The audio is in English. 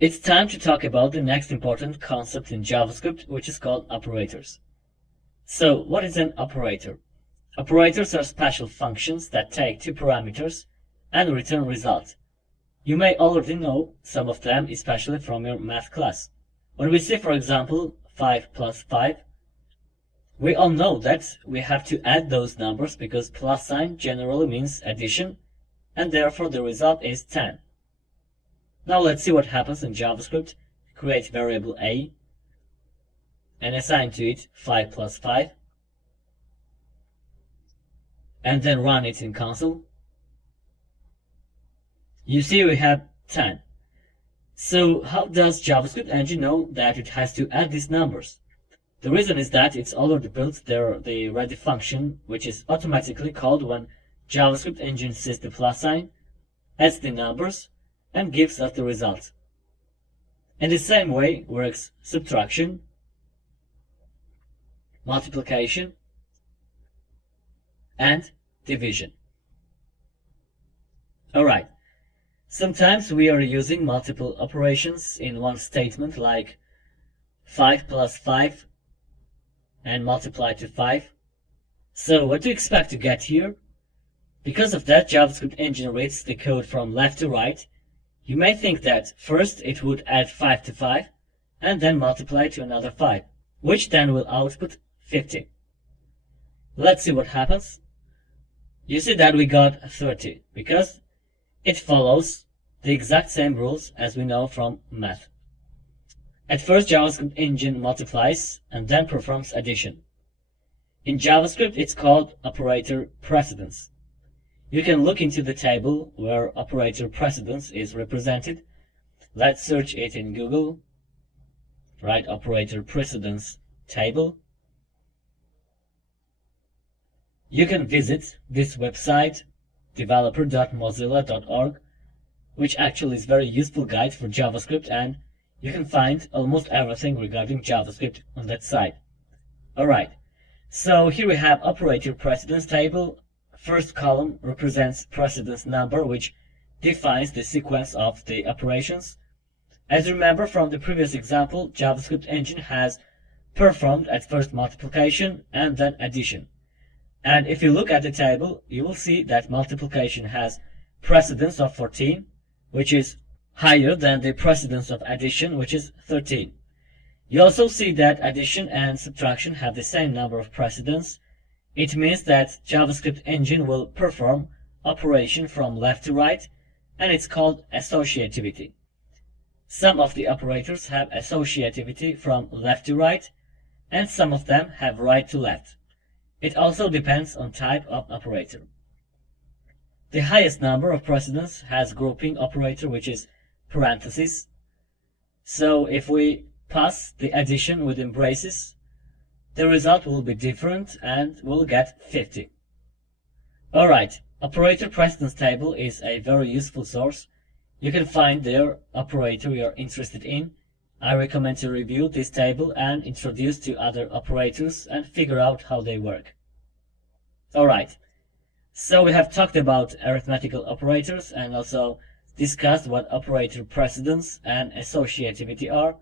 It's time to talk about the next important concept in JavaScript, which is called operators. So, what is an operator? Operators are special functions that take two parameters and return result. You may already know some of them, especially from your math class. When we say, for example, 5 plus 5, we all know that we have to add those numbers because plus sign generally means addition, and therefore the result is 10. Now let's see what happens in JavaScript. Create variable a and assign to it 5 plus 5, and then run it in console. You see we have 10. So how does JavaScript engine know that it has to add these numbers? The reason is that it's already built the ready function, which is automatically called when JavaScript engine sees the plus sign, adds the numbers, and gives us the result. In the same way works subtraction, multiplication, and division. Alright, sometimes we are using multiple operations in one statement, like 5 plus 5 and multiply to 5. So what do you expect to get here? Because of that, JavaScript engine reads the code from left to right. You may think that first it would add 5 to 5 and then multiply to another 5, which then will output 50. Let's see what happens. You see that we got 30 because it follows the exact same rules as we know from math. At first, JavaScript engine multiplies and then performs addition. In JavaScript, it's called operator precedence. You can look into the table where operator precedence is represented. Let's search it in Google. Write operator precedence table. You can visit this website, developer.mozilla.org, which actually is a very useful guide for JavaScript, and you can find almost everything regarding JavaScript on that site. Alright, so here we have operator precedence table. First column represents precedence number, which defines the sequence of the operations. As you remember from the previous example, JavaScript engine has performed at first multiplication and then addition. And if you look at the table, you will see that multiplication has precedence of 14, which is higher than the precedence of addition, which is 13. You also see that addition and subtraction have the same number of precedence. It means that JavaScript engine will perform operation from left to right, and it's called associativity. Some of the operators have associativity from left to right, and some of them have right to left. It also depends on type of operator. The highest number of precedence has grouping operator, which is parentheses. So if we pass the addition within braces, the result will be different and we'll get 50. Alright, operator precedence table is a very useful source. You can find their operator you're interested in. I recommend to review this table and introduce to other operators and figure out how they work. Alright, so we have talked about arithmetical operators and also discussed what operator precedence and associativity are.